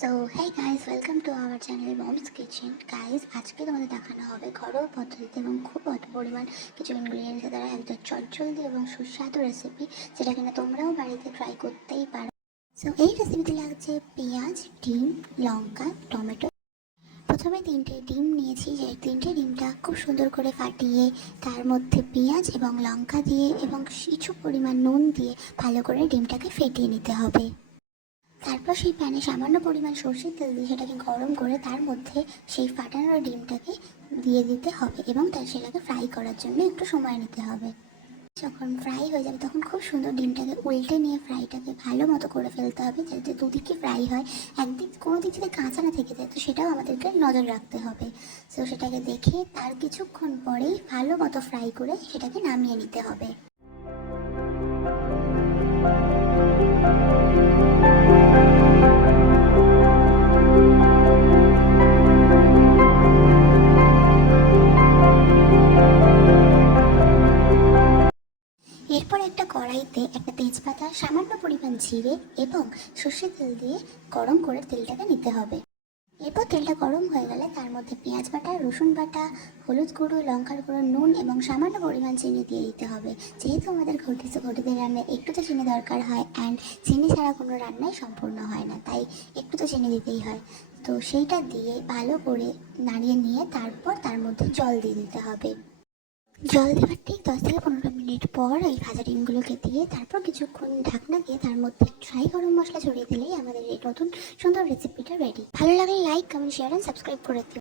So hey guys, welcome to our channel Mom's Kitchen. Guys, আজকে তোমাদের দেখানো হবে ঘরোয়া পদ্ধতিতে এবং খুব অল্প পরিমাণ কিছু ইনগ্রিডিয়েন্টসের দ্বারা একদম চটজলদি এবং সুস্বাদু রেসিপি, যেটা কিনা তোমরাও বাড়িতে ট্রাই করতেই পারো। সো এই রেসিপিতে লাগছে পেঁয়াজ, ডিম, লঙ্কা, টমেটো। প্রথমে 3টে ডিম নিয়েছি, যে 3টে ডিমটা খুব সুন্দর করে ফাটিয়ে তার মধ্যে পেঁয়াজ এবং লঙ্কা দিয়ে এবং কিছু পরিমাণ নুন দিয়ে ভালো করে ডিমটাকে ফেটিয়ে নিতে হবে। তারপর সেই প্যানে সামান্য পরিমাণ সরষের তেল দিয়ে সেটাকে গরম করে তার মধ্যে সেই ফাটানো ডিমটাকে দিয়ে দিতে হবে এবং সেটাকে ফ্রাই করার জন্য একটু সময় নিতে হবে। যখন ফ্রাই হয়ে যাবে তখন খুব সুন্দর ডিমটাকে উল্টে নিয়ে ফ্রাইটাকে ভালো মতো করে ফেলতে হবে, যাতে দুদিকে ফ্রাই হয়, একদিক কোনো দিক থেকে কাঁচা না থেকে যায়, তো সেটাও আমাদেরকে নজর রাখতে হবে। সো সেটাকে দেখে তার কিছুক্ষণ পরেই ভালো মতো ফ্রাই করে সেটাকে নামিয়ে নিতে হবে। এরপর একটা কড়াইতে একটা তেজপাতা, সামান্য পরিমাণ জিরে এবং সর্ষের তেল দিয়ে গরম করে তেলটাকে নিতে হবে। এরপর তেলটা গরম হয়ে গেলে তার মধ্যে পেঁয়াজ বাটা, রসুন বাটা, হলুদ গুঁড়ো, লঙ্কার গুঁড়ো, নুন এবং সামান্য পরিমাণ চিনি দিয়ে দিতে হবে। যেহেতু আমাদের ঘটিতে রান্নায় একটু তো চিনি দরকার হয়, অ্যান্ড চিনি ছাড়া কোনো রান্নাই সম্পূর্ণ হয় না, তাই একটু তো চিনি দিতেই হয়। তো সেইটা দিয়ে ভালো করে নাড়িয়ে নিয়ে তারপর তার মধ্যে জল দিয়ে দিতে হবে। জল দেওয়ার ঠিক 10 থেকে 15 মিনিট পর এই ভাজা ডিমগুলোকে দিয়ে তারপর কিছুক্ষণ ঢাকনা দিয়ে তার মধ্যে ড্রাই গরম মশলা ছড়িয়ে দিলেই আমাদের এই নতুন সুন্দর রেসিপিটা রেডি। ভালো লাগলে like, comment, share and subscribe করে দিও।